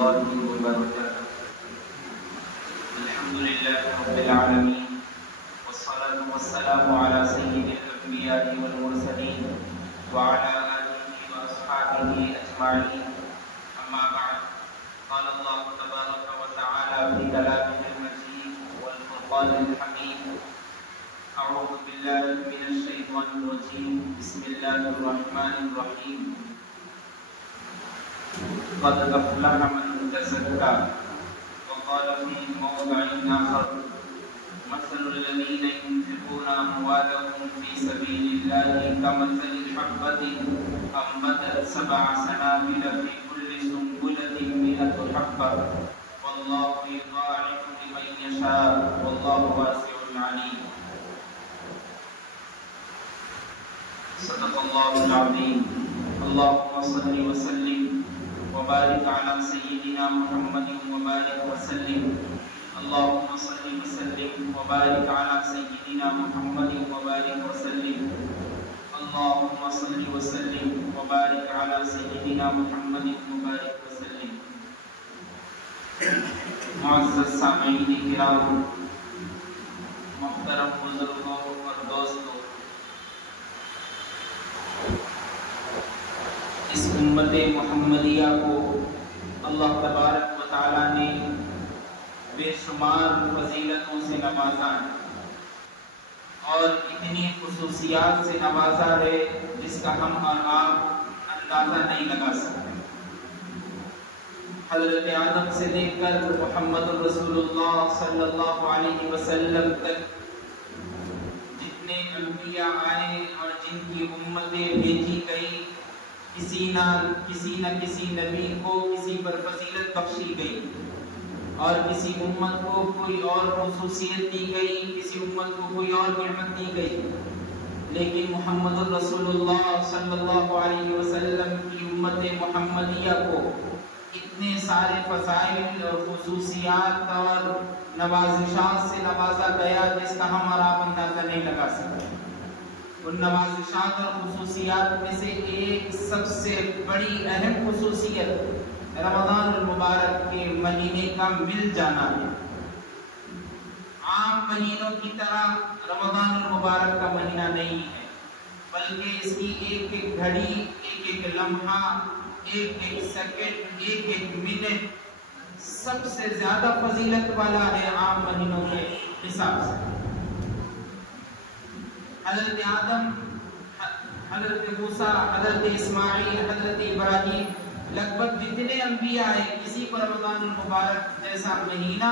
الله وبركاته. الحمد لله رب العالمين، والصلاة والسلام على سيد الأنبياء والمرسلين وعلى آله وأصحابه أجمعين. أما بعد، قال الله تبارك وتعالى في كلامه المجيد والفرقان الحميد: أعوذ بالله من الشيطان الرجيم، بسم الله الرحمن الرحيم. قد أفلح من تزكى. وقال في موضع آخر: مثل الذين ينفقون أموالهم في سبيل الله كمثل حبة أنبتت 7 سنابل في كل سنبلة 100 حبة والله يضاعف لمن يشاء والله واسع عليم. صدق الله العظيم. اللهم صل وسلم وبارك على سيدنا محمد وبارك وسلم. اللهم صل وسلم وبارك على سيدنا محمد وبارك وسلم. اللهم صل وسلم وبارك على سيدنا محمد وبارك وسلم. معزز سامعین کرام، محترم بزرگوں اور دوستوں، اس امت محمدیہ کو اللہ تبارک و تعالیٰ نے بے شمار فضیلتوں سے نوازا ہے اور اتنی خصوصیات سے نوازا ہے جس کا ہم اور آپ اندازہ نہیں لگا سکتے. حضرت آدم سے لے کر محمد رسول اللہ صلی اللہ علیہ وسلم تک جتنے انبیاء آئے اور جن کی امتیں بھیجی گئی، کسی نہ کسی نبی کو کسی پر فضیلت بخشی گئی اور کسی امت کو کوئی اور خصوصیت دی گئی، کسی امت کو کوئی اور نعمت دی گئی، لیکن محمد رسول اللہ صلی اللہ علیہ وسلم کی امت محمدیہ کو اتنے سارے فضائل اور خصوصیات اور نوازشات سے نوازا گیا جس کا ہم اور آپ اندازہ نہیں لگا سکتے. ان نوازشات اور خصوصیات میں سے ایک سب سے بڑی اہم خصوصیت رمضان المبارک کے مہینے کا مل جانا ہے. عام مہینوں کی طرح رمضان المبارک کا مہینہ نہیں ہے، بلکہ اس کی ایک ایک گھڑی، ایک ایک لمحہ، ایک ایک سیکنڈ، ایک ایک منٹ سب سے زیادہ فضیلت والا ہے عام مہینوں کے حساب سے. حضرت آدم، حضرت موسیٰ، حضرت اسماعیل، حضرت ابراہیم، لگ بھگ جتنے انبیاء ہیں، کسی کو رمضان المبارک جیسا مہینہ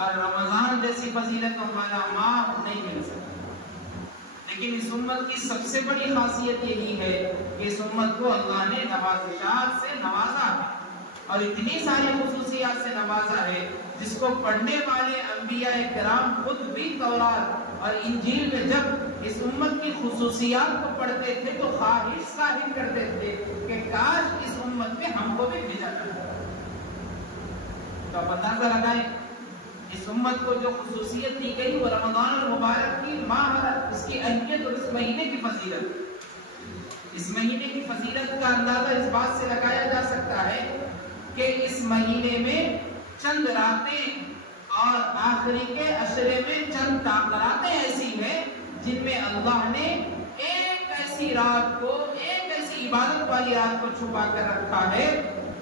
اور رمضان جیسی فضیلتوں والا ماہ نہیں مل سکتا. لیکن اس امت کی سب سے بڑی خاصیت یہی ہے کہ اس امت کو اللہ نے نوازشات سے نوازا ہے اور اتنی ساری خصوصیات سے نوازا ہے جس کو پڑھنے والے انبیاء کرام خود بھی تورات اور انجیل میں جب اس امت کی خصوصیات کو پڑھتے تھے تو خواہش ظاہر کرتے تھے کہ کاش اس امت میں ہم کو بھی بھیجا جائے. تو آپ اندازہ لگائیں اس امت کو جو خصوصیت دی گئی وہ رمضان المبارک کی ماہ، اس کی اہمیت اور اس مہینے کی فضیلت. اس مہینے کی فضیلت کا اندازہ اس بات سے لگایا جا سکتا ہے کہ اس مہینے میں چند راتیں اور آخری کے عشرے میں چند راتیں ایسی ہیں جن میں اللہ نے ایک ایسی رات کو، ایک ایسی عبادت والی رات کو چھپا کر رکھا ہے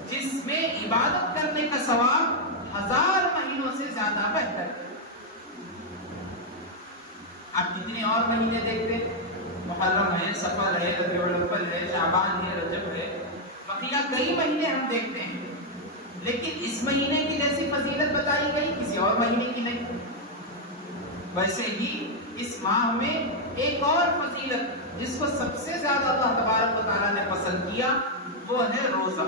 جس میں عبادت کرنے کا ثواب 1000 مہینوں سے زیادہ بہتر ہے. آپ جتنے اور مہینے دیکھتے ہیں، محرم ہے، سفر ہے، ربیع الاول ہے، شعبان ہے، رجب ہے، بقیہ کئی مہینے ہم دیکھتے ہیں، لیکن اس مہینے کی جیسی فضیلت بتائی گئی کسی اور مہینے کی نہیں. ویسے ہی اس ماہ میں ایک اور فضیلت جس کو سب سے زیادہ اللہ تبارک و تعالیٰ نے پسند کیا وہ ہے روزہ.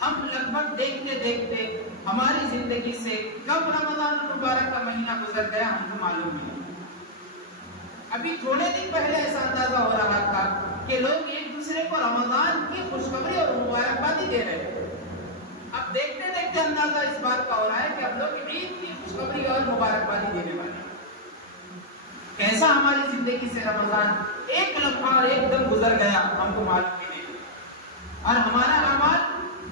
ہم لگ بھگ دیکھتے دیکھتے ہماری زندگی سے کب رمضان المبارک کا مہینہ گزر گیا ہم کو معلوم نہیں. ابھی تھوڑے دن پہلے ایسا اندازہ ہو رہا تھا کہ لوگ ایک دوسرے کو رمضان کی خوشخبری اور مبارکبادی دے رہے ہیں. اب دیکھتے دیکھتے اندازہ اس بات کا ہو رہا ہے کہ اب لوگ عید کی خوشخبری اور مبارکبادی دینے والے ہیں. کیسا ہماری زندگی سے رمضان ایک لمحہ اور ایک دم گزر گیا ہم کو معلوم بھی نہیں، اور ہمارا اعمال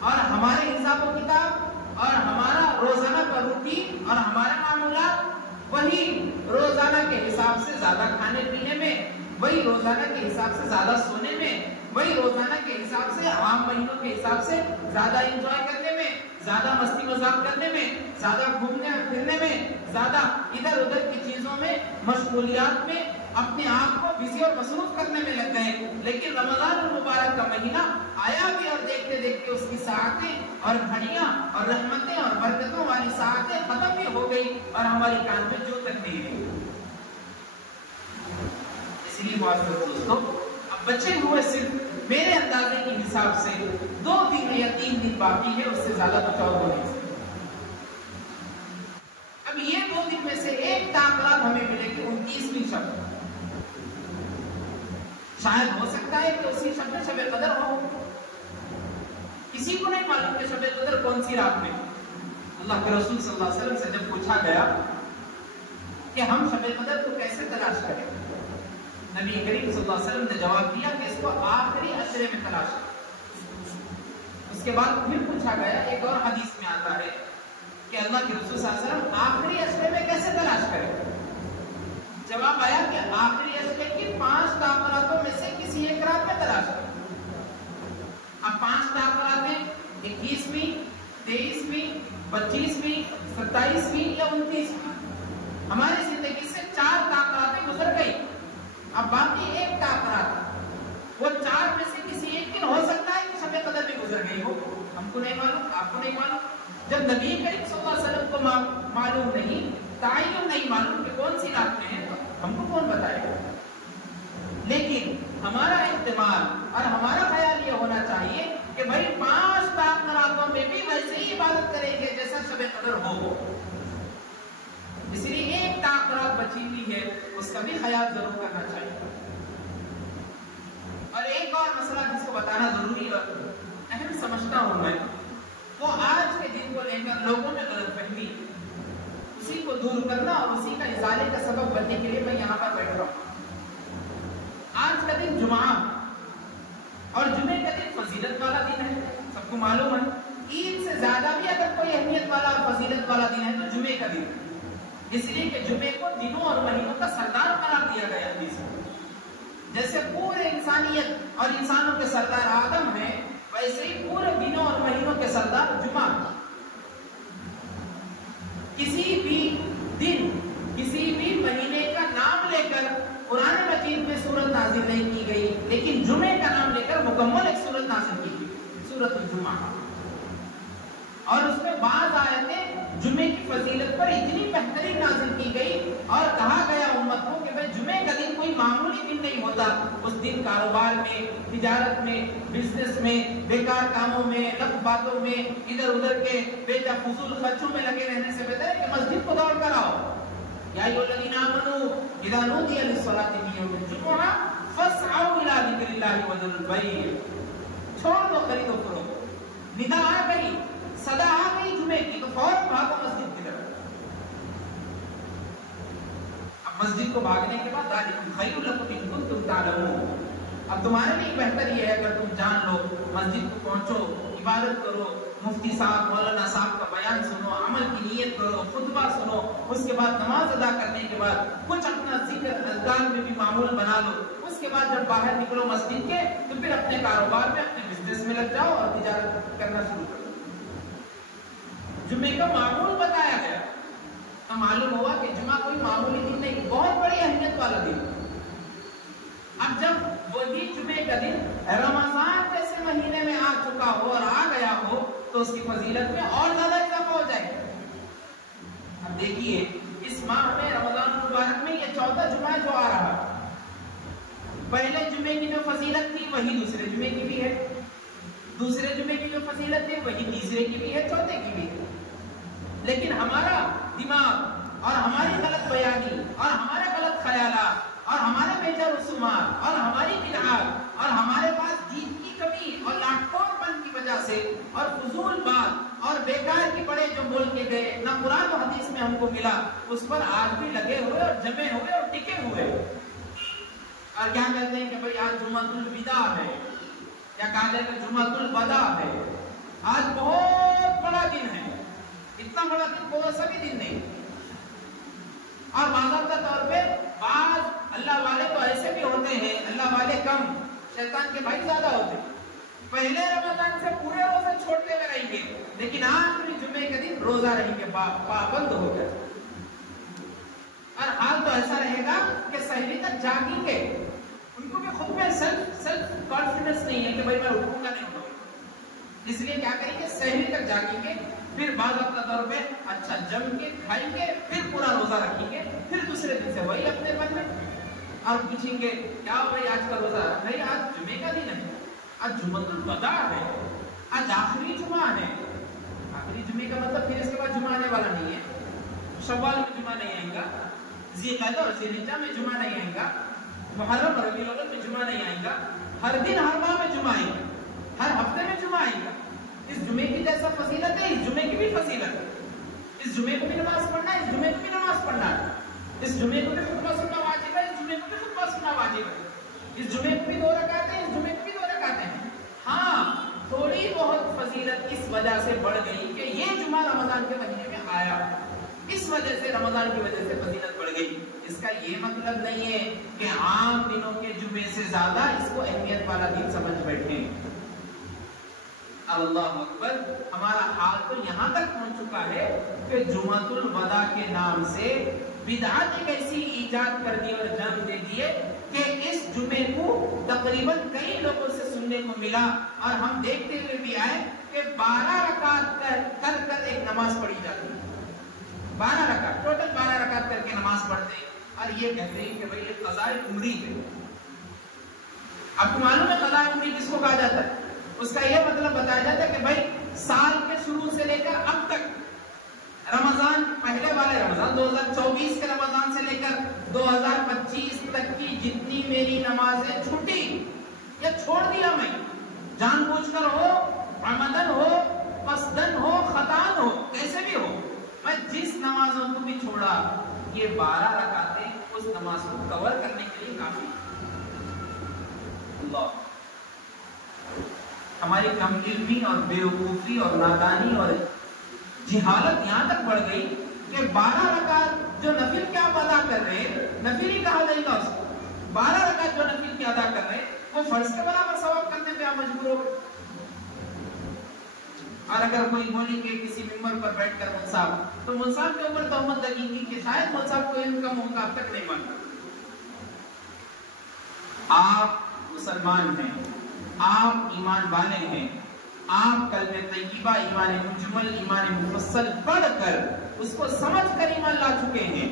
اور ہمارے حساب و کتاب اور ہمارا روزانہ کا روٹین اور ہمارا معمولات وہی روزانہ کے حساب سے زیادہ کھانے پینے میں، وہی روزانہ کے حساب سے زیادہ سونے میں، وہی روزانہ کے حساب سے عام مہینوں کے حساب سے زیادہ انجوائے کرنے میں، زیادہ مستی مذاق کرنے میں، زیادہ گھومنے پھرنے میں، زیادہ ادھر ادھر کی چیزوں میں، مشغولیات میں اپنے آپ کو بزی اور مصروف کرنے میں لگ گئے. لیکن رمضان المبارک کا مہینہ آیا بھی اور دیکھتے دیکھتے اس کی ساعتیں اور گھڑیاں اور رحمتیں اور برکتوں والی ساعتیں ختم بھی ہو گئی اور ہماری کان پہ جو تک نہیں رہی. اس لیے معزز دوستوں، اب بچے ہوئے صرف میرے اندازے کے حساب سے 2 دن یا 3 دن باقی ہے، اس سے زیادہ بچاؤ ہو نہیں سکتا. اب یہ 2 دن میں سے ایک تاخیرات ہمیں ملے گی 29ویں شب. شاید ہو سکتا ہے کہ اسی شب میں شب قدر ہو. کسی کو نہیں معلوم کہ شب قدر کون سی رات میں. اللہ کے رسول صلی اللہ علیہ وسلم سے جب پوچھا گیا کہ ہم شب قدر کو کیسے تلاش کریں، نبی کریم صلی اللہ علیہ وسلم نے جواب دیا کہ اس کو آخری عشرے میں تلاش کریں. اس کے بعد پھر پوچھا گیا، ایک اور حدیث میں آتا ہے کہ اللہ کے رسول صلی اللہ علیہ وسلم آخری عشرے میں کیسے تلاش کریں. جواب آیا کہ آخری عشرے کی 5 تاخیراتوں میں سے کسی ایک رات میں تلاش کریں. اب 5 تاخیرات ہیں، 21ویں، 23ویں، 25ویں، 27ویں یا 29ویں. ہماری زندگی سے 4 تاخیراتیں گزر گئی. اب باقی ایک تاخیرات، وہ 4 میں سے کسی ایک دن ہو سکتا ہے کہ شب قدر بھی گزر گئی ہو. ہم کو نہیں معلوم، آپ کو نہیں معلوم. جب نبی کریم صلی اللہ علیہ وسلم کو معلوم نہیں، تعین نہیں معلوم کہ کون سی رات میں ہے، ہم کو کون بتائے گا. لیکن ہمارا احتمال اور ہمارا خیال یہ ہونا چاہیے کہ بھائی 5 تاخیراتوں میں بھی ویسے ہی عبادت کریں گے جیسا شب قدر ہو. اس لیے ایک تاخیرات بچی ہوئی ہے، اس کا بھی خیال ضرور کرنا چاہیے. اور ایک اور مسئلہ جس کو بتانا ضروری اور اہم سمجھتا ہوں میں، وہ آج کے دن کو لے کر لوگوں میں غلط فہمی، اسی کو دور کرنا اور اسی کا ازالے کا سبب بننے کے لیے میں یہاں پر بیٹھ رہا ہوں. آج کا دن جمعہ اور جمعے کا دن فضیلت والا دن ہے، سب کو معلوم ہے. عید سے زیادہ بھی اگر کوئی اہمیت والا اور فضیلت والا دن ہے تو جمعے کا دن، اس لیے کہ جمعے کو دنوں اور مہینوں کا سردار قرار دیا گیا حدیث میں. جیسے پورے انسانیت اور انسانوں کے سردار آدم ہیں، ویسے ہی پورے دنوں اور مہینوں کے سردار جمعہ. کسی بھی دن، کسی بھی مہینے کا نام لے کر قرآن مجید میں سورت نازل نہیں کی گئی، لیکن جمعے کا نام لے کر مکمل ایک سورت نازل کی گئی، سورت الجمعہ. اور اس میں بعض آیتیں جمعے کی فضیلت پر اتنی بہترین نازل کی گئی اور کہا گیا امت کو کہ بھائی جمعے کا دن کوئی معمولی دن نہیں ہوتا. اس دن کاروبار میں، تجارت میں، بزنس میں، بیکار کاموں میں، لفظ باتوں میں، ادھر ادھر کے بے جا فضول خرچوں میں لگے رہنے سے بہتر ہے کہ مسجد کو دوڑ کر آؤ. یا ایھا الذین آمنوا اذا نودی للصلاۃ من یوم الجمعہ فاسعوا الی ذکر اللہ وذروا البیع. چھوڑ دو خرید و فروخت. ندا آ گئی، صدا آ گئی جمعے کی تو فوراً بھاگو مسجد کی طرف. اب مسجد کو بھاگنے کے بعد ذالکم خیر لکم ان کنتم تعلمون. اب تمہارے لیے بہتر یہ ہے اگر تم جان لو، مسجد کو پہنچو، عبادت کرو، مفتی صاحب مولانا صاحب کا بیان سنو، عمل کی نیت کرو، خطبہ سنو، اس کے بعد نماز ادا کرنے کے بعد کچھ اپنا ذکر اذکار میں بھی معمول بنا لو. اس کے بعد جب باہر نکلو مسجد کے تو پھر اپنے کاروبار میں، اپنے بزنس میں لگ جاؤ اور تجارت کرنا شروع کرو. جمعے کا معمول بتایا گیا تو معلوم ہوا کہ جمعہ کوئی معمولی دن نہیں، بہت بڑی اہمیت والا دن. اب جب وہی جمعے کا دن رمضان جیسے مہینے میں آ چکا ہو اور آ گیا ہو تو اس کی فضیلت میں اور زیادہ اضافہ ہو جائے گا. اب دیکھیے اس ماہ میں رمضان مبارک میں یہ 14 جمعہ جو آ رہا، پہلے جمعے کی جو فضیلت تھی وہی دوسرے جمعے کی بھی ہے، دوسرے جمعے کی جو فضیلت ہے وہی تیسرے کی بھی ہے، چوتھے کی بھی ہے. لیکن ہمارا دماغ اور ہماری غلط بیانی اور ہمارے غلط خیالات اور ہمارے بےجا رسومات اور ہماری بدعات اور ہمارے پاس دین کی کمی اور لاٹکوٹ پن کی وجہ سے اور فضول بات اور بیکار کی بڑے جو بول کے گئے نہ قرآن و حدیث میں ہم کو ملا، اس پر آج بھی لگے ہوئے اور جمے ہوئے اور ٹکے ہوئے. اور کیا کہتے ہیں کہ بھئی آج جمعۃ الوداع ہے، یا کہا جائے کہ جمعۃ الوداع ہے. آج بہت بڑا دن ہے، اتنا بڑا دن کوئی سا بھی دن نہیں. اور باضابطہ طور پہ بعض اللہ والے تو ایسے بھی ہوتے ہیں، اللہ والے کم، شیطان کے بھائی زیادہ ہوتے ہیں، پہلے رمضان سے پورے روزے چھوڑتے ہوئے رہیں گے، لیکن آخری جمعے کے دن روزہ رہیں گے پابند ہو کر. اور حال تو ایسا رہے گا کہ سحری تک جاگیں گے، ان کو بھی خود میں سیلف کانفیڈنس نہیں ہے کہ بھائی میں اٹھوں گا نہیں اٹھوں گا، اس لیے کیا کریں گے سحری تک جاگیں گے، پھر باضابطہ طور پہ اچھا جم کے کھائیں گے، پھر پورا روزہ رکھیں گے، پھر دوسرے دن سے وہی اپنے من میں اور پوچھیں گے کیا بھائی آج کا روزہ نہیں، آج جمعے کا دن ہے، آج جمعۃ الوداع ہے، آج آخری جمعہ ہے. آخری جمعے کا مطلب پھر اس کے بعد جمعہ آنے والا نہیں ہے، شوال میں جمعہ نہیں آئے گا، ذی القعدہ اور ذی الحجہ میں جمعہ نہیں آئے گا، محرم اور ربیع الاول میں جمعہ نہیں آئے گا، ہر دن ہر ماہ میں جمعہ آئے گا، ہر ہفتے میں جمعہ آئے گا. اس جمعے کی جیسا فضیلت ہے اس جمعے کی بھی فضیلت ہے، اس جمعے کو بھی نماز پڑھنا ہے، اس جمعے کو بھی نماز پڑھنا ہے، اس جمعے کو بھی خطبہ سننا واجب ہے، اس جمعے کو بھی خطبہ سننا واجب ہے، اس جمعے کو بھی 2 رکعتیں ہیں، اس جمعے کو بھی 2 رکعتیں ہیں. ہاں تھوڑی بہت فضیلت اس وجہ سے بڑھ گئی کہ یہ جمعہ رمضان کے مہینے میں آیا، اس وجہ سے رمضان کی وجہ سے فضیلت بڑھ گئی. اس کا یہ مطلب نہیں ہے کہ عام دنوں کے جمعے سے زیادہ اس کو اہمیت والا دن سمجھ بیٹھیں. اللہ اکبر، ہمارا حال تو یہاں تک پہنچ چکا ہے کہ جمعۃ الوداع کے نام سے بدعت ایک ایسی ایجاد کر دی اور جنم دے دیے کہ اس جمعے کو تقریباً کئی لوگوں سے سننے کو ملا اور ہم دیکھتے ہوئے بھی آئے کہ 12 رکعت کر ایک نماز پڑھی جاتی ہے. 12 رکعت ٹوٹل 12 رکعت کر کے نماز پڑھتے ہیں اور یہ کہتے ہیں کہ بھئی یہ قضاء عمری ہے. آپ کو معلوم ہے قضاء عمری کس کو کہا جاتا ہے؟ اس کا یہ مطلب بتایا جاتا ہے کہ بھائی سال کے شروع سے لے کر اب تک رمضان، پہلے والے رمضان 2024 کے رمضان سے لے کر 2025 تک کی جتنی میری نمازیں چھوٹی یا چھوڑ دیا میں، جان بوجھ کر ہو، عمدن ہو، قصدن ہو، خطان ہو، کیسے بھی ہو، میں جس نمازوں کو بھی چھوڑا یہ 12 رکعتیں اس نماز کو کور کرنے کے لیے کافی. اللہ، ہماری کم علمی اور بیوقوفی اور نادانی اور جہالت یہاں تک بڑھ گئی کہ 12 رکعت جو نفل کے آپ ادا کر رہے ہیں، نفل ہی کہا جائے گا اس کو، 12 رکعت جو نفل کے ادا کر رہے ہیں وہ فرض کے برابر ثواب کرنے پہ آپ مجبور ہو گئے. اور اگر کوئی بولیں گے کسی ممبر پر بیٹھ کر مول صاحب، تو مول صاحب کے اوپر تہمت لگیں گی کہ شاید مول صاحب کو علم کم ہوگا، اب تک نہیں مانتا. آپ مسلمان ہیں، آپ ایمان والے ہیں، آپ کلمہ طیبہ ایمان مجمل ایمان مفصل پڑھ کر اس کو سمجھ کر ایمان لا چکے ہیں.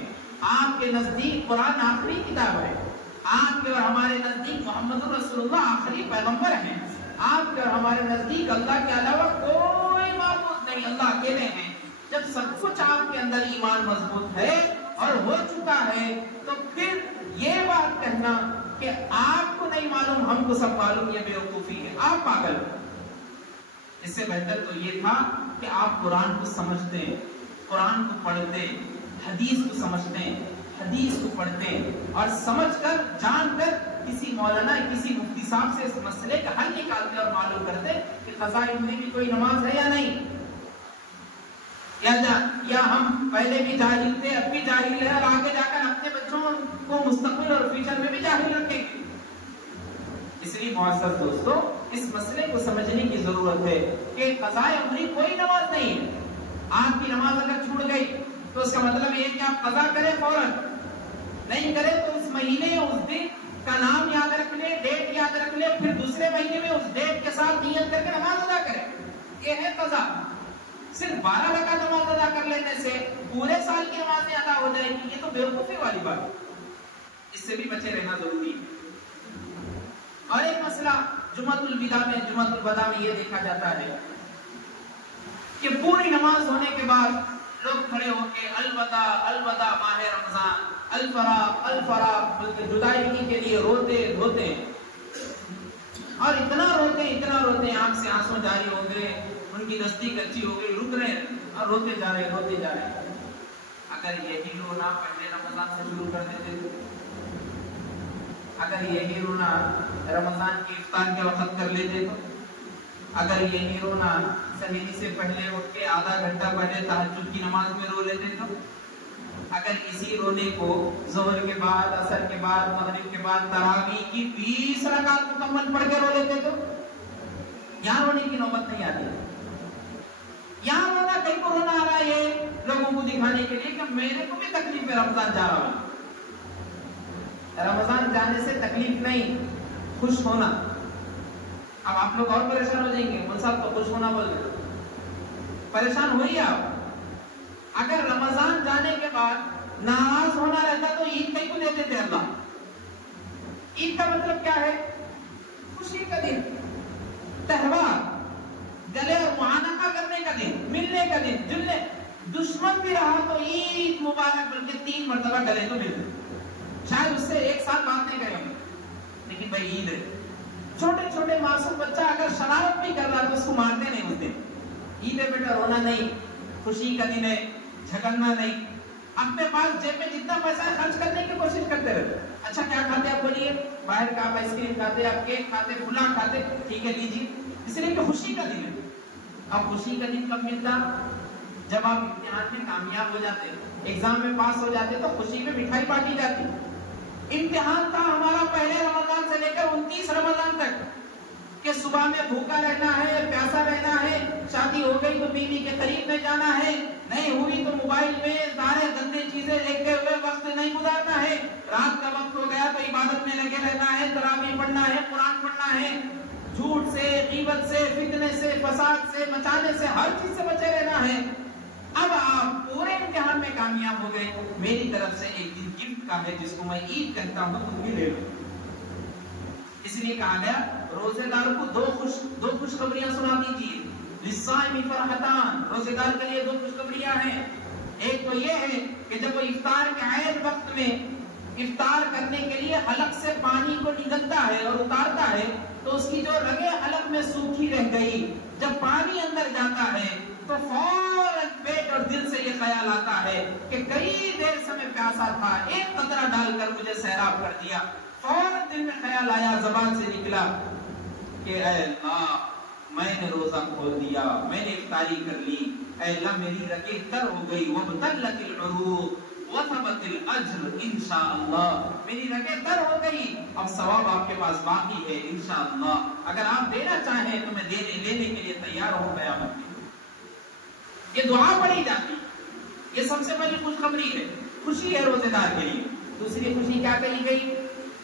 آپ کے نزدیک قرآن آخری کتاب ہے، آپ کے اور ہمارے نزدیک محمد رسول اللہ آخری پیغمبر ہیں، آپ کے اور ہمارے نزدیک اللہ کے علاوہ کوئی معبود نہیں، اللہ اکیلے ہیں. جب سب کچھ آپ کے اندر ایمان مضبوط ہے اور ہو چکا ہے تو پھر یہ بات کہنا کہ آپ کو نہیں معلوم ہم کو سب معلوم، یہ بیوقوفی ہے، آپ پاگل. اس سے بہتر تو یہ تھا کہ آپ قرآن کو سمجھتے، قرآن کو پڑھتے، حدیث کو سمجھتے، حدیث کو پڑھتے اور سمجھ کر جان کر کسی مولانا کسی مفتی صاحب سے اس مسئلے کا حل نکالتے اور معلوم کرتے کہ قضاء عمری کی کوئی نماز ہے یا نہیں، یا ہم پہلے بھی جاہل تھے اب بھی جاہل ہے اور آگے جا کر اپنے بچوں کو مستقبل اور فیوچر میں بھی جاہل رکھیں گے. اس لیے معزز دوستو اس مسئلے کو سمجھنے کی ضرورت ہے کہ قضاء عمری کوئی نماز نہیں ہے. آپ کی نماز اگر چھوٹ گئی تو اس کا مطلب یہ ہے کہ آپ قضا کریں، فوراً نہیں کریں تو اس مہینے اس دن کا نام یاد رکھ لیں، ڈیٹ یاد رکھ لیں، پھر دوسرے مہینے میں اس ڈیٹ کے ساتھ نیت کر کے نماز ادا کریں. یہ ہے قضا. صرف 12 رکعت نماز ادا کر لینے سے پورے سال کی نمازیں ادا ہو جائیں گی، یہ تو بیوقوفی والی بات ہے. اس سے بھی بچے رہنا ضروری ہے. اور ایک مسئلہ جمعۃ الوداع میں یہ دیکھا جاتا ہے کہ پوری نماز ہونے کے بعد لوگ کھڑے ہو کے الوداع الوداع ماہ رمضان، الفراق الفراق، جدائیگی کے لیے روتے ہیں اور اتنا روتے ہیں آنکھ سے آنسو جاری ہو گئے، ان کی نزدیک اچھی ہو گئی، رک رہے ہیں اور روتے جا رہے ہیں. اگر یہی رونا پہلے رمضان سے شروع کر دیتے تھے، اگر یہی رونا رمضان کی افطار کے وقت کر لیتے تو اگر یہ نہیں رونا سحری سے پہلے اٹھ کے آدھا گھنٹہ پہلے تہجد کی نماز میں رو لیتے تو؟ اگر اسی رونے کو ظہر کے بعد، عصر کے بعد، مغرب کے بعد تراویح کی 20 رکعت مکمل پڑھ کے رو لیتے تو؟ یہاں رونے کی نوبت نہیں آتی. یہاں رونا کہیں کو رونا آ رہا ہے یہ لوگوں کو دکھانے کے لیے کہ میرے کو بھی تکلیف ہے، رمضان جا رہا ہوں. رمضان جانے سے تکلیف نہیں، خوش ہونا. اب آپ لوگ اور پریشان ہو جائیں گے، مول صاحب تو خوش ہونا بول رہے، پریشان ہوئیے آپ. اگر رمضان جانے کے بعد ناراض ہونا رہتا تو عید کہیں کو دیتے تھے اللہ. عید کا مطلب کیا ہے؟ خوشی کا دن، تہوار، گلے اور معانقہ کرنے کا دن، ملنے کا دن. جلنے دشمن بھی رہا تو عید مبارک بلکہ 3 مرتبہ گلے تو ملتے، شاید اس سے ایک سال بات نہیں کریں گے، لیکن بھائی عید ہے. چھوٹے چھوٹے معصوم بچہ اگر شرارت بھی کر رہا تو اس کو مارتے نہیں ہوتے. عید ہے بیٹا، رونا نہیں، خوشی کا دن ہے، جھگڑنا نہیں. اپنے پاس جیب میں جتنا پیسہ ہے خرچ کرنے کی کوشش کرتے رہتے. اچھا کیا کھاتے آپ بولیے؟ باہر کا آپ آئس کریم کھاتے، آپ کیک کھاتے، پھلا کھاتے، ٹھیک ہے لیجیے، اس لیے کہ خوشی کا دن ہے. اب خوشی کا دن کب ملتا؟ جب آپ امتحان میں کامیاب ہو جاتے، ایگزام میں پاس ہو جاتے تو خوشی میں مٹھائی بانٹی جاتی. امتحان تھا ہمارا پہلے رمضان سے لے کر 29 رمضان تک کہ صبح میں بھوکا رہنا ہے، پیاسا رہنا ہے، شادی ہو گئی تو بیوی کے قریب میں جانا ہے، نہیں ہوئی تو موبائل میں سارے گندے چیزیں دیکھتے ہوئے وقت نہیں گزارنا ہے، رات کا وقت ہو گیا تو عبادت میں لگے رہنا ہے، تراویح پڑھنا ہے، قرآن پڑھنا ہے، جھوٹ سے، غیبت سے، فتنے سے، فساد سے، مچانے سے، ہر چیز سے بچے رہنا ہے. اب آپ پورے امتحان میں کامیاب ہو گئے، میری طرف سے ایک دن گفٹ کا ہے جس کو میں عید کہتا ہوں، تم بھی لے لو. اس لیے کہا گیا روزے دار کو دو خوشخبریاں سنا دیجیے. للصائم فرحتان، روزے دار کے لیے 2 خوشخبریاں ہیں. ایک تو یہ ہے کہ جب وہ افطار کے عین وقت میں افطار کرنے کے لیے حلق سے پانی کو نگلتا ہے اور اتارتا ہے تو اس کی جو رگیں حلق میں سوکھی رہ گئی، جب پانی اندر جاتا ہے تو فوراً پیٹ اور دل سے یہ خیال آتا ہے کہ کئی دیر سے میں پیاسا تھا، ایک قطرہ ڈال کر مجھے سیراب کر دیا. فوراً دل میں خیال آیا، زبان سے نکلا کہ اے اللہ میں نے روزہ کھول دیا، میں نے افطاری کر لی، اے اللہ میری رگیں تر ہو گئی، وابتلت العروق وثبت الاجر انشاءاللہ، میری رگیں تر ہو گئی، اب ثواب آپ کے پاس باقی ہے انشاءاللہ، اگر آپ دینا چاہیں تو میں لینے کے لیے تیار ہوں قیامت میں. یہ دعا پڑھی جاتی، یہ سب سے پہلی خوشخبری ہے، خوشی ہے روزے دار کے لیے. دوسری خوشی کیا کہی گئی؟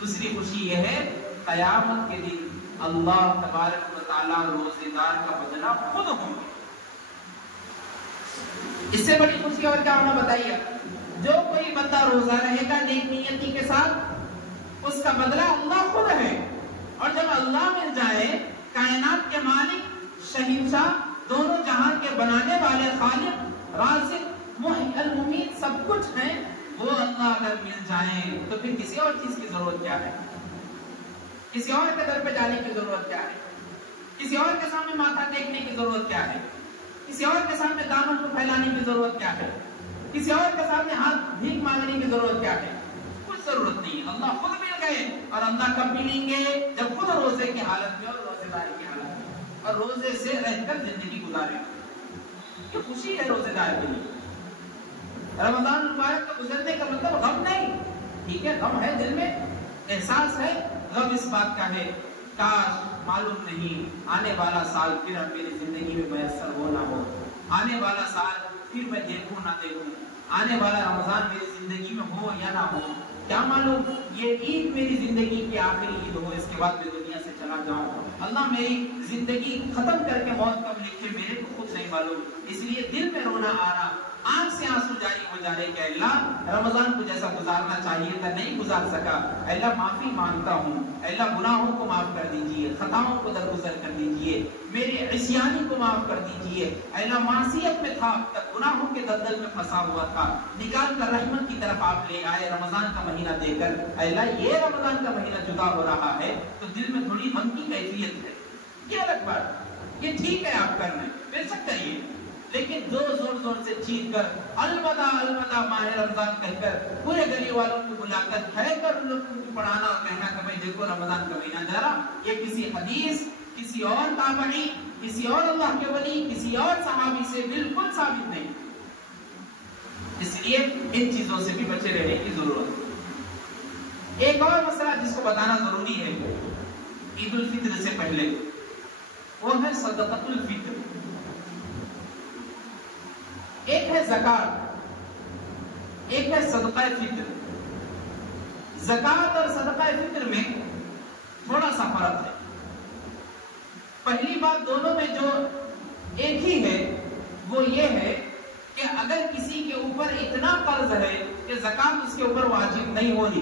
دوسری خوشی یہ ہے قیامت کے دن اللہ تبارک و تعالی روزے دار کا بدلہ خود ہوں گے. اس سے بڑی خوشی اور کیا ہونا بتائیے؟ جو کوئی بندہ روزہ رہے گا نیک نیتی کے ساتھ، اس کا بدلہ اللہ خود ہے. اور جب اللہ مل جائے، کائنات کے مالک، شہنشاہ، دونوں جہان کے بنانے والے، خالق، رازق، محیی، الممیت، سب کچھ ہیں، وہ اللہ اگر مل جائیں تو پھر کسی اور چیز کی ضرورت کیا ہے؟ کسی اور کے در پہ جانے کی ضرورت کیا ہے؟ کسی اور کے سامنے ماتھا ٹیکنے کی ضرورت کیا ہے؟ کسی اور کے سامنے دامن کو پھیلانے کی ضرورت کیا ہے؟ کسی اور کے سامنے ہاتھ بھیک مانگنے کی ضرورت کیا ہے؟ کچھ ضرورت نہیں. اللہ خود مل گئے. اور اللہ کب ملیں گے؟ جب خود روزے کی حالت میں اور روزے داری کی حالت میں اور روزے سے رہ کر زندگی گزارے. یہ خوشی ہے روزے دار کے لیے. رمضان مبارک کا گزرنے کا مطلب غم نہیں، ٹھیک ہے غم ہے دل میں، احساس ہے، غم اس بات کا ہے کاش معلوم نہیں آنے والا سال پھر اب میری زندگی میں میسر ہو نہ ہو، آنے والا سال پھر میں دیکھوں نہ دیکھوں، آنے والا رمضان میری زندگی میں ہو یا نہ ہو، کیا معلوم یہ عید میری زندگی کی آخری عید ہو، اس کے بعد میں دنیا سے چلا جاؤں، اللہ میری زندگی ختم کر کے موت کب لکھے میرے کو خود نہیں معلوم. اس لیے دل میں رونا آ رہا، آنکھ سے آنسو جاری ہو جا رہے کہ اللہ رمضان کو جیسا گزارنا چاہیے تھا نہیں گزار سکا، اللہ معافی مانگتا ہوں، اللہ گناہوں کو معاف کر دیجئے، خطاؤں کو درگزر کر دیجئے، میرے عصیانی کو معاف کر دیجئے، اللہ معصیت میں تھا تب گناہوں کے دلدل میں پھنسا ہوا تھا، نکال کر رحمت کی طرف آپ لے آئے رمضان کا مہینہ دے کر. اللہ یہ رمضان کا مہینہ جدا ہو رہا ہے تو دل میں تھوڑی غم کی کیفیت ہے، یہ الگ بات، یہ ٹھیک ہے آپ کر رہے ہیں، بے شک کریے، لیکن زور سے چیخ کر الوداع الوداع ماہ رمضان کہہ کر پورے گلی والوں کو بلا کر کھڑے کر ان لوگوں کو پڑھانا اور کہنا کہ بھائی دیکھو رمضان کا مہینہ جا رہا، یہ کسی حدیث، کسی اور تابعی، کسی اور اللہ کے ولی کسی اور صحابی سے بالکل ثابت نہیں. اس لیے ان چیزوں سے بھی بچے رہنے کی ضرورت ہے. ایک اور مسئلہ جس کو بتانا ضروری ہے عید الفطر سے پہلے، وہ ہے صدقۃ الفطر. ایک ہے زکات، ایک ہے صدقہ فطر. زکات اور صدقہ فطر میں تھوڑا سا فرق ہے. پہلی بات دونوں میں جو ایک ہی ہے وہ یہ ہے کہ اگر کسی کے اوپر اتنا قرض ہے کہ زکات اس کے اوپر واجب نہیں ہو رہی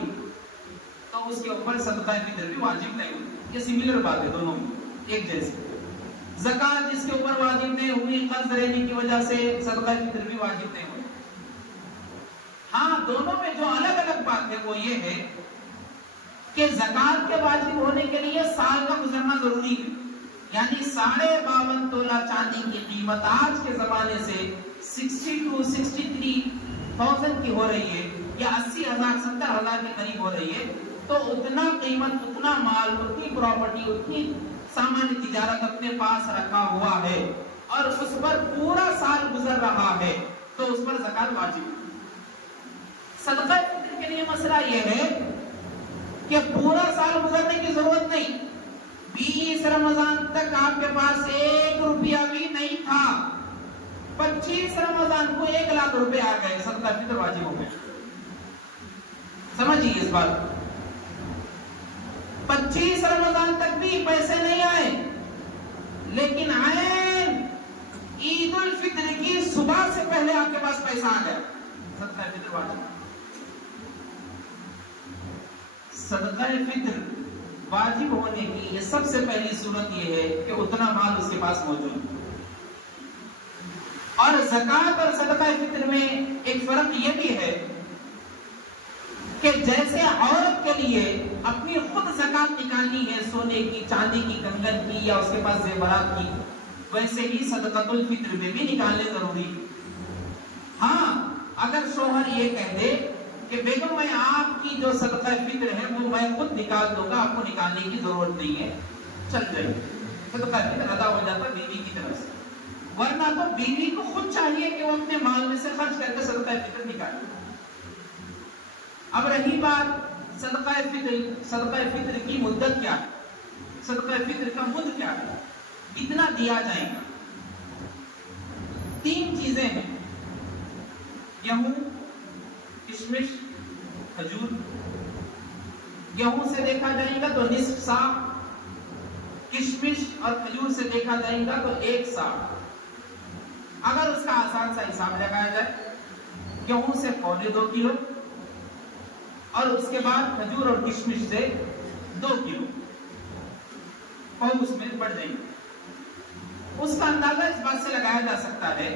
تو اس کے اوپر صدقہ فطر بھی واجب نہیں ہوتی. یہ سملر بات ہے دونوں میں ایک جیسے. زکات جس کے اوپر واجب نہیں ہوئی قرض رہنے کی وجہ سے صدقہ فطر بھی واجب نہیں ہوئی. ہاں دونوں میں جو الگ الگ بات ہے وہ یہ ہے کہ زکات کے واجب ہونے کے لیے سال کا گزرنا ضروری ہے. یعنی 52.5 تولہ چاندی کی قیمت آج کے زمانے سے 60 to 63,000 کی ہو رہی ہے یا 80,000 70,000 کے قریب ہو رہی ہے. تو اتنا قیمت، اتنا مال، اتنی پراپرٹی، اتنی سامان تجارت اپنے پاس رکھا ہوا ہے اور اس پر پورا سال گزر رہا ہے تو اس پر زکات واجب ہے. صدقہ فطر کے لیے مسئلہ یہ ہے کہ پورا سال گزرنے کی ضرورت نہیں. 20 رمضان تک آپ کے پاس 1 روپیہ بھی نہیں تھا، 25 رمضان کو 1 لاکھ روپے آ گئے، صدقہ فطر واجب ہو گئے. سمجھیے اس بات. 25 رمضان تک بھی پیسے نہیں آئے، لیکن آئے عید الفطر کی صبح سے پہلے آپ کے پاس پیسہ آ گیا، صدقہ فطر واجب. صدقہ فطر واجب ہونے کی یہ سب سے پہلی صورت یہ ہے کہ اتنا مال اس کے پاس موجود ہے. اور زکات اور صدقہ فطر میں ایک فرق یہ بھی ہے کہ جیسے عورت کے لیے اپنی خود زکات نکالنی ہے سونے کی، چاندی کی، کنگن کی یا اس کے پاس زیورات کی، ویسے ہی صدقۃ الفطر میں بھی نکالنے ضروری ہے. ہاں اگر شوہر یہ کہہ دے کہ بیگم میں آپ کی جو صدقہ فطر ہے وہ میں خود نکال دوں گا، آپ کو نکالنے کی ضرورت نہیں ہے، چل جائے، صدقہ فطر ادا ہو جاتا بیوی کی طرف سے. ورنہ تو بیوی کو خود چاہیے کہ وہ اپنے مال میں سے خرچ کر کے صدقہ فطر نکالے. اب رہی بات صدقہ فطر کی مدت کیا ہے، صدقہ فطر کا مد کیا ہے، کتنا دیا جائے گا. 3 چیزیں ہیں: گیہوں، کشمش، کھجور. گیہوں سے دیکھا جائے گا تو نصف سا، کشمش اور کھجور سے دیکھا جائے گا تو 1 سا. اگر اس کا آسان سا حساب لگایا جائے، گیہوں سے 2.25 کلو اور اس کے بعد کھجور اور کشمش سے 2 کلو، اور اس میں بڑھ جائیں گے. اس کا اندازہ اس بات سے لگایا جا سکتا ہے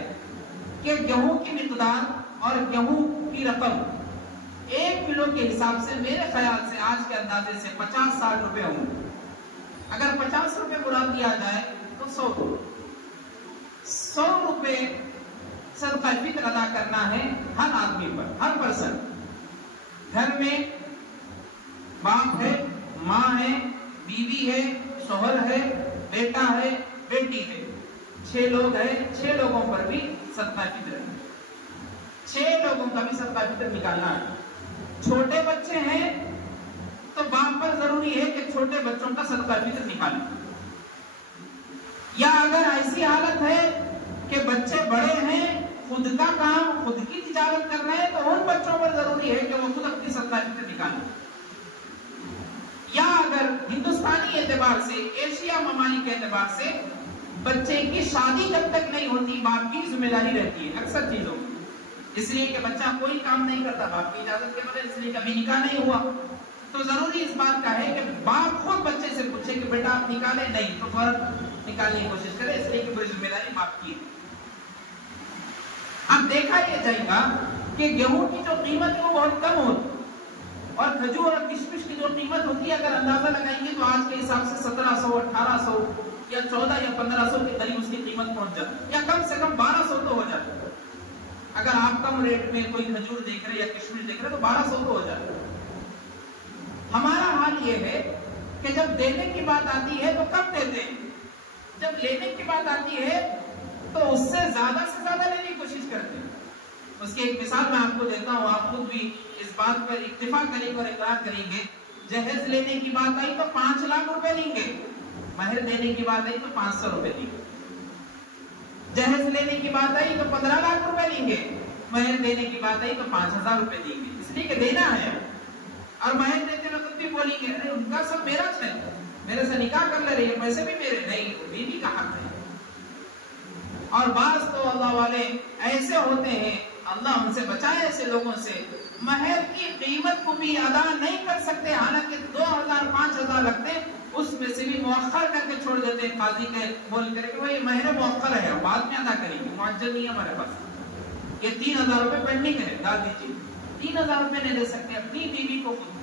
کہ گیہوں کی مقدار اور گیہوں کی رقم 1 کلو کے حساب سے میرے خیال سے آج کے اندازے سے 50-60 روپے ہوں. اگر 50 روپے برا دیا جائے تو 100 روپے صدقہ فطر ادا کرنا ہے ہر آدمی پر، ہر پرسن. گھر میں باپ ہے، ماں ہے، بیوی ہے، شوہر ہے، بیٹا ہے، بیٹی ہے، 6 لوگ ہیں. 6 لوگوں پر بھی صدقہ فطر ہے، 6 لوگوں کا بھی صدقہ فطر نکالنا ہے. چھوٹے بچے ہیں تو باپ پر ضروری ہے کہ چھوٹے بچوں کا صدقہ فطر نکالیں. یا اگر ایسی حالت ہے کہ بچے بڑے ہیں، خود کا کام، خود کی تجارت کر رہے ہیں، تو ان بچوں پر ضروری ہے کہ وہ خود اپنی صدقہ فطر نکالیں. یا اگر ہندوستانی اعتبار سے، ایشیا ممالک کے اعتبار سے بچے کی شادی جب تک نہیں ہوتی باپ کی ذمہ داری رہتی ہے اکثر چیزوں میں، اس لیے کہ بچہ کوئی کام نہیں کرتا باپ کی اجازت کے بغیر، اس لیے کبھی نکاح نہیں ہوا. تو ضروری اس بات کا ہے کہ باپ خود بچے سے پوچھے کہ بیٹا آپ نکالے، نہیں تو فوراً نکالنے کی کوشش کرے، اس لیے کہ پوری ذمہ داری باپ کی ہے. اب دیکھا یہ جائے گا کہ گیہوں کی جو قیمت ہے وہ بہت کم ہوتی، اور کھجور اور کشمش کی جو قیمت ہوتی ہے اگر اندازہ لگائیں گے تو آج کے حساب سے 1700 1800 یا 14 یا 1500 کے قریب اس کی قیمت پہنچ جاتی ہے، یا کم سے کم 1200 تو ہو جاتی ہے. اگر آپ کم ریٹ میں کوئی کھجور دیکھ رہے یا کشمش دیکھ رہے تو 1200 تو ہو جاتا ہے. ہمارا حال یہ ہے کہ جب دینے کی بات آتی ہے تو کب دیتے ہیں؟ جب لینے کی بات آتی ہے تو اس سے زیادہ لینے کی کوشش کرتے ہیں. اس کی ایک مثال میں آپ کو دیتا ہوں, آپ خود بھی اس بات پر اتفاق کریں گے اور اقرار کریں گے. جہیز لینے کی بات آئی تو 5 لاکھ روپے لیں گے, مہر دینے کی بات آئی تو 500 روپے لیں گے. جہیز لینے کی بات آئی تو 15 لاکھ روپے لیں گے, مہر دینے کی بات آئی تو 5000 روپے دیں گے, اس لیے کہ دینا ہے. اور مہر دیتے وقت بھی بولیں گے ارے ان کا سب میرا ہے, میرے سے نکاح کر لے رہی ہے, پیسے بھی میرے نہیں, بیوی کا حق ہے. اور بعض تو اللہ والے ایسے ہوتے ہیں, اللہ ان سے بچائے ایسے لوگوں سے, مہر کی قیمت کو بھی ادا نہیں کر سکتے, حالانکہ 2000 5000 لگتے, اس میں سے بھی مؤخر کر کے چھوڑ دیتے ہیں. قاضی کے بول کر کہ وہ یہ مہر مؤخر ہے, بعد میں ادا کریں گے, معجل نہیں ہے ہمارے پاس, یہ 3000 روپے پینڈنگ ہے, ڈال دیجیے. 3000 روپے نہیں دے سکتے اپنی بیوی کو خود,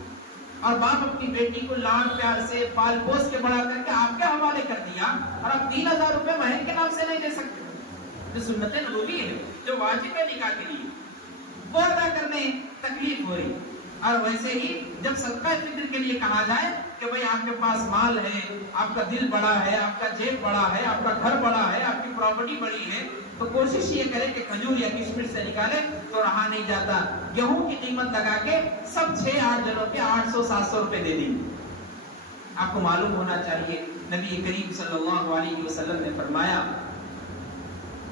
اور باپ اپنی بیٹی کو لاڈ پیار سے پال پوس کے بڑا کر کے آپ کے حوالے کر دیا, اور آپ 3000 روپے مہر کے نام سے نہیں دے سکتے. جو سنت نبوی ہے, جو واجب ہے نکاح کے لیے, وہ ادا کرنے تکلیف ہو رہی. اور ویسے ہی جب صدقہ فطر کے لیے کہا جائے کہ بھئی آپ کے پاس مال ہے, آپ کا دل بڑا ہے, آپ کا جیب بڑا ہے, آپ کا گھر بڑا ہے, آپ کی پراپرٹی بڑی ہے, تو کوشش یہ کرے کہ کھجور یا کشمش سے نکالے تو رہا نہیں جاتا. گیہوں کی قیمت لگا کے سب 6-8 جنوں کے 800-700 روپے دے دیں. آپ کو معلوم ہونا چاہیے نبی کریم صلی اللہ علیہ وسلم نے فرمایا,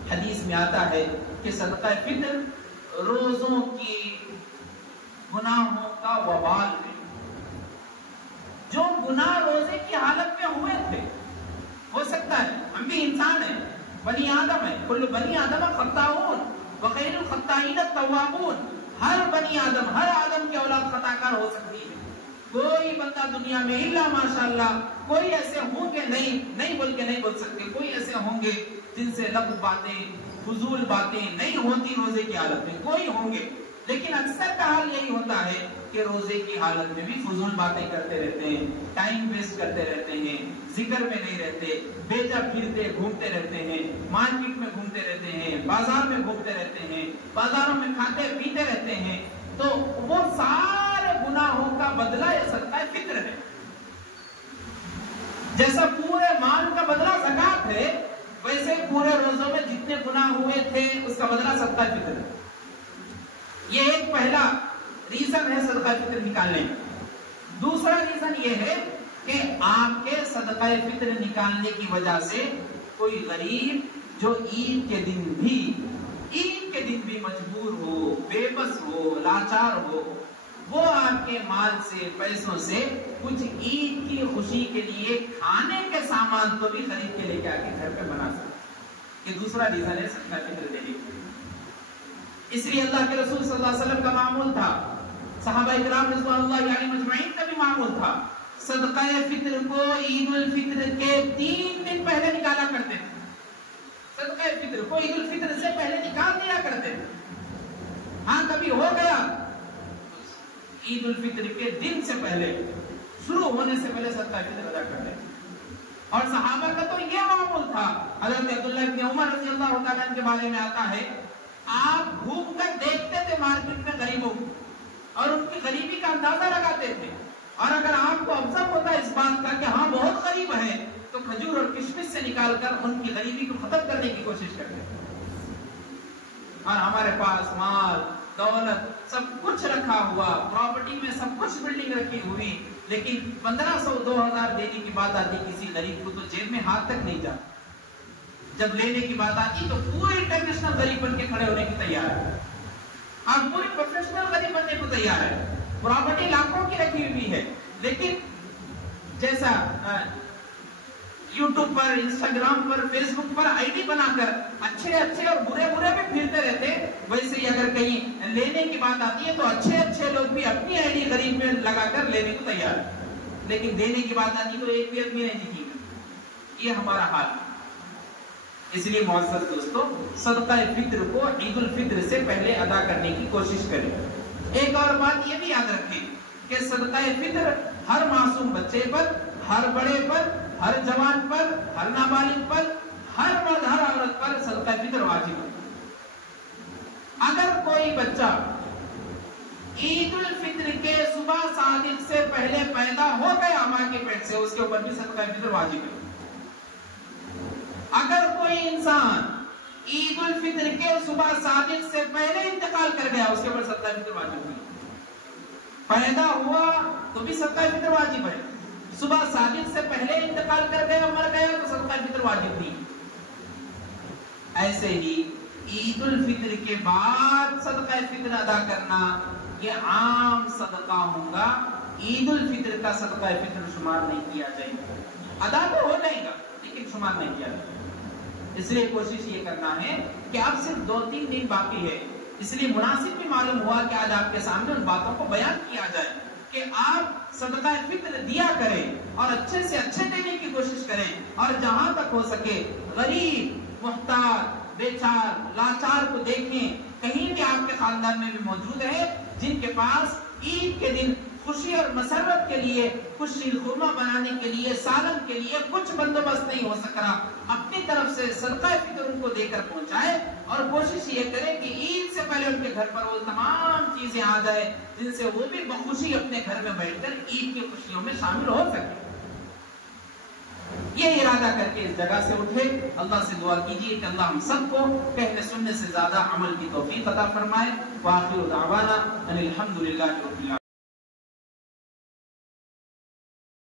حدیث میں آتا ہے کہ صدقہ فطر روزوں کی گناہوں کا وبال ہے. جو گناہ روزے کی حالت میں ہوئے تھے, ہو سکتا ہے ہم بھی انسان ہیں, بنی آدم ہے, کل بنی آدم خطاؤون وخیر الخطائین التوابون. ہر بنی آدم, ہر آدم کی اولاد خطا کار ہو سکتی ہے. کوئی بندہ دنیا میں الا ماشاءاللہ, کوئی ایسے ہوں گے نہیں بول کے نہیں بول سکتے, کوئی ایسے ہوں گے جن سے لغو باتیں, فضول باتیں نہیں ہوتی روزے کی حالت میں, کوئی ہوں گے. لیکن اکثر کا حال یہی ہوتا ہے کہ روزے کی حالت میں بھی فضول باتیں کرتے رہتے ہیں, ٹائم ویسٹ کرتے رہتے ہیں, ذکر میں نہیں رہتے, بیجا پھرتے گھومتے رہتے ہیں, مارکیٹ میں گھومتے رہتے ہیں, بازار میں گھومتے رہتے ہیں, بازاروں میں کھاتے پیتے رہتے ہیں. تو وہ سارے گناہوں کا بدلہ یہ صدقہ فطر ہے. جیسا پورے مال کا بدلہ زکات ہے, ویسے پورے روزوں میں جتنے گناہ ہوئے تھے اس کا بدلہ صدقہ فطر ہے. یہ ایک پہلا ریزن ہے صدقہ فطر نکالنے. دوسرا ریزن یہ ہے کہ آپ کے صدقہ فطر نکالنے کی وجہ سے کوئی غریب جو عید کے دن بھی مجبور ہو, بے بس ہو, لاچار ہو, وہ آپ کے مال سے, پیسوں سے کچھ عید کی خوشی کے لیے کھانے کے سامان تو بھی خرید کے لے کے آ کے گھر پہ بنا سکتے. یہ دوسرا ریزن ہے صدقہ فطر دینے کے. اس لیے اللہ کے رسول صلی اللہ علیہ وسلم کا معمول تھا, صحابہ اکرام رضوان اللہ علیہم اجمعین کا بھی معمول تھا, صدقہ فطر کو عید الفطر کے 3 دن پہلے نکالا کرتے تھے. صدقہ فطر کو عید الفطر سے پہلے نکال دیا کرتے تھے. ہاں کبھی ہو گیا عید الفطر کے دن سے پہلے, شروع ہونے سے پہلے صدقہ فطر ادا کرتے تھے. اور صحابہ کا تو یہ معمول تھا. حضرت عبداللہ ابن عمر رضی اللہ تعالیٰ عنہ کے بارے میں آتا ہے, آپ گھوم کر دیکھتے تھے مارکیٹ میں غریبوں کو, اور ان کی غریبی کا اندازہ لگاتے تھے. اور اگر آپ کو افسر ہوتا اس بات کا کہ ہاں بہت غریب ہے, تو کھجور اور کشمش سے نکال کر ان کی غریبی کو ختم کرنے کی کوشش کرتے تھے. اور ہمارے پاس مال دولت سب کچھ رکھا ہوا, پراپرٹی میں سب کچھ بلڈنگ رکھی ہوئی, لیکن 1500-2000 دینے کی بات آتی کسی غریب کو تو جیب میں ہاتھ تک نہیں جاتا. جب لینے کی بات آتی تو پورے انٹرنیشنل غریب بن کے کھڑے ہونے کی تیار ہے, آپ پورے پروفیشنل غریب بننے کو تیار ہے. پراپرٹی لاکھوں کی رکھی ہوئی ہے, لیکن جیسا یوٹیوب پر, انسٹاگرام پر, فیس بک پر آئی ڈی بنا کر اچھے اور برے بھی پھرتے رہتے, ویسے ہی اگر کہیں لینے کی بات آتی ہے تو اچھے لوگ بھی اپنی آئی ڈی غریب میں لگا کر لینے کو تیار ہے, لیکن دینے کی بات آتی تو ایک بھی آدمی نہیں دکھی. یہ ہمارا حال ہے. اس لیے معزز دوستو, صدقہ فطر کو عید الفطر سے پہلے ادا کرنے کی کوشش کریں. ایک اور بات یہ بھی یاد رکھیں کہ صدقہ فطر ہر معصوم بچے پر, ہر بڑے پر, ہر جوان پر, ہر نابالغ پر, ہر مرد ہر عورت پر صدقہ فطر واجب ہے. اگر کوئی بچہ عید الفطر کے صبح صادق سے پہلے پیدا ہو گیا ماں کے پیٹ سے, اس کے اوپر بھی صدقہ فطر واجب ہے. اگر کوئی انسان عید الفطر کے صبح صادق سے پہلے انتقال کر گیا اس کے اوپر صدقہ فطر واجب نہیں. پیدا ہوا تو بھی صدقہ فطر واجب ہے, صبح صادق سے پہلے انتقال کر گیا مر گیا تو صدقہ فطر واجب نہیں. ایسے ہی عید الفطر کے بعد صدقہ فطر ادا کرنا یہ عام صدقہ ہوگا, عید الفطر کا صدقہ فطر شمار نہیں کیا جائے گا. ادا تو ہو جائے گا لیکن شمار نہیں کیا جائے گا. اس لیے کوشش یہ کرنا ہے کہ اب صرف 2-3 دن باقی ہے, اس لیے مناسب بھی معلوم ہوا کہ آج آپ کے سامنے ان باتوں کو بیان کیا جائے کہ آپ صدقہ فطر دیا کریں اور اچھے سے اچھے دینے کی کوشش کریں, اور جہاں تک ہو سکے غریب, محتاج, بیچار, لاچار کو دیکھیں, کہیں بھی آپ کے خاندان میں بھی موجود ہے جن کے پاس عید کے دن خوشی اور مسرت کے لیے, کچھ شیر خورما بنانے کے لیے, سالن کے لیے کچھ بندوبست نہیں ہو سک رہا, اپنی طرف سے صدقہ فطر ان کو دے کر پہنچائے, اور کوشش یہ کرے کہ عید سے پہلے ان کے گھر پر وہ تمام چیزیں آ جائے جن سے وہ بھی بخوشی اپنے گھر میں بیٹھ کر عید کی خوشیوں میں شامل ہو سکے. یہ ارادہ کر کے اس جگہ سے اٹھے. اللہ سے دعا کیجیے کہ اللہ ہم سب کو کہنے سننے سے زیادہ عمل کی توفیق عطا فرمائے. وآخر دعوانا ان الحمد للہ رب العالمین.